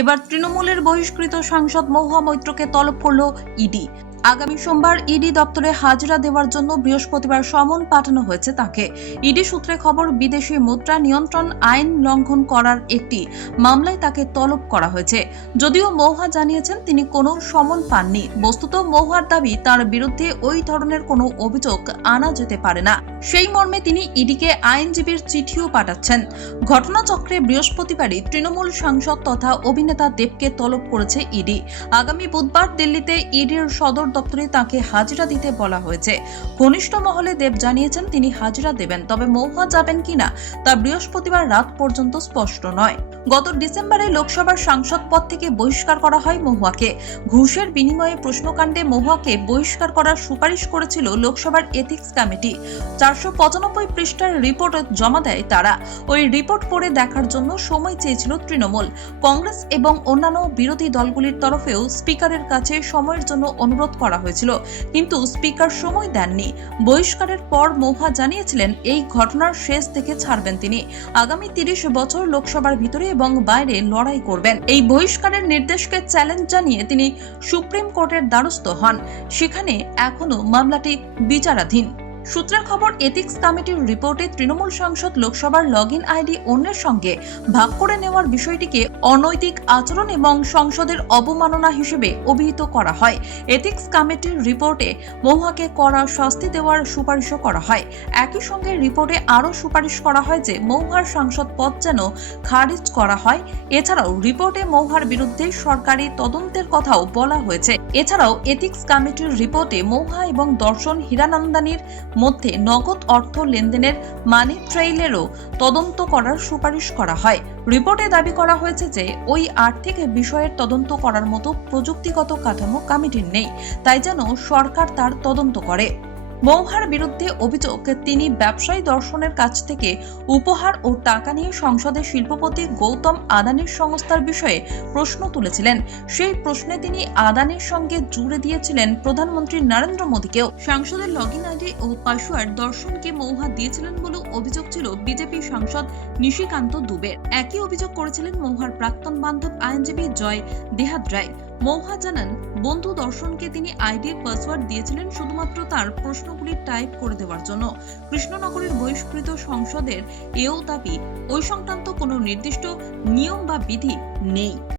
এবার তৃণমূলের বহিষ্কৃত সাংসদ মহুয়া মৈত্রকে তলব করল ইডি। আগামী সোমবার ইডি দপ্তরে হাজিরা দেওয়ার জন্য বৃহস্পতিবার সমন পাঠানো হয়েছে তাকে। ইডি সূত্রে খবর, বিদেশি মুদ্রা নিয়ন্ত্রণ আইন লঙ্ঘন করার একটি মামলায় তাকে তলব করা হয়েছে। যদিও মৌহা জানিয়েছেন তিনি কোনো সমন পাননি। বস্তুত মৌহার দাবি, তার বিরুদ্ধে ওই ধরনের কোনো অভিযোগ আনা যেতে পারে না। সেই মর্মে তিনি ইডিকে আইনজীবীর চিঠিও পাঠাচ্ছেন। ঘটনাচক্রে বৃহস্পতিবারই তৃণমূল সাংসদ তথা অভিনেতা দেবকে তলব করেছে ইডি। আগামী বুধবার দিল্লিতে ইডির সদর দপ্তরে তাকে হাজিরা দিতে বলা হয়েছে। ঘনিষ্ঠ মহলে দেব জানিয়েছেন, তিনি হাজিরা দেবেন, তবে মৌহা যাবেন কিনা তা বৃহস্পতিবার রাত পর্যন্ত স্পষ্ট নয়। গত ডিসেম্বরে লোকসভার সাংসদ পদ থেকে বহিষ্কার করা হয় মহুয়াকে। ঘুষের বিনিময়ে প্রশ্নকাণ্ডে মহুয়াকে বহিষ্কার করার সুপারিশ করেছিল লোকসভার এথিক্স কমিটি। চারশো পঁচানব্বই পৃষ্ঠার রিপোর্ট জমা দেয় তারা। ওই রিপোর্ট পড়ে দেখার জন্য সময় চেয়েছিল তৃণমূল। কংগ্রেস এবং অন্যান্য বিরোধী দলগুলির তরফেও স্পিকারের কাছে সময়ের জন্য অনুরোধ করা হয়েছিল, কিন্তু স্পিকার সময় দেননি। বহিষ্কারের পর মোহা জানিয়েছিলেন, এই ঘটনার শেষ থেকে ছাড়বেন তিনি। আগামী তিরিশ বছর লোকসভার ভিতরে এবং বাইরে লড়াই করবেন। এই বহিষ্কারের নির্দেশকে চ্যালেঞ্জ জানিয়ে তিনি সুপ্রিম কোর্টের দ্বারস্থ হন। সেখানে এখনও মামলাটি বিচারাধীন। সূত্রের খবর, এথিক্স কমিটির রিপোর্টে তৃণমূল সাংসদ লোকসভার লগ ইন আইডি অন্যের সঙ্গে ভাগ করে নেওয়ার বিষয়টিকে অনৈতিক আচরণ এবং সংসদের অবমাননা হিসেবে অভিহিত করা হয়। এথিক্স কমিটির রিপোর্টে মহুয়াকে কড়া শাস্তি দেওয়ার সুপারিশও করা হয়। একই সঙ্গে রিপোর্টে আরও সুপারিশ করা হয় যে মৌহার সাংসদ পদ যেন খারিজ করা হয়। এছাড়াও রিপোর্টে মৌহার বিরুদ্ধে সরকারি তদন্তের কথাও বলা হয়েছে। এছাড়াও এথিক্স কমিটির রিপোর্টে মৌহা এবং দর্শন হীরানন্দানির মধ্যে নগদ অর্থ লেনদেনের মানি ট্রেইলেরও তদন্ত করার সুপারিশ করা হয়। রিপোর্টে দাবি করা হয়েছে যে, ওই আর্থিক বিষয়ের তদন্ত করার মতো প্রযুক্তিগত কাঠামো কমিটির নেই। তাই যেন সরকার তার তদন্ত করে। মৌহার বিরুদ্ধে অভিযোগ, তিনি ব্যবসায়ী দর্শনের কাছ থেকে উপহার ও টাকা নিয়ে সংসদে শিল্পপতি গৌতম আদানির সংস্থার বিষয়ে প্রশ্ন তুলেছিলেন। সেই প্রশ্নে তিনি আদানির সঙ্গে জুড়ে দিয়েছিলেন প্রধানমন্ত্রী নরেন্দ্র মোদীকেও। সাংসদের লগ ইন আইডি ও পাসওয়ার্ড দর্শনকে মৌহা দিয়েছিলেন বলেও অভিযোগ ছিল বিজেপি সাংসদ নিশিকান্ত দুবের একই অভিযোগ করেছিলেন মৌহার প্রাক্তন বান্ধব আইনজীবী জয় দেহাদ রায়। মৌহা জানান, বন্ধু দর্শনকে তিনি আইডি পাসওয়ার্ড দিয়েছিলেন শুধুমাত্র তার প্রশ্নগুলি টাইপ করে দেওয়ার জন্য। কৃষ্ণনগরের বহিষ্কৃত সংসদের এও দাবি, ওই সংক্রান্ত কোনো নির্দিষ্ট নিয়ম বা বিধি নেই।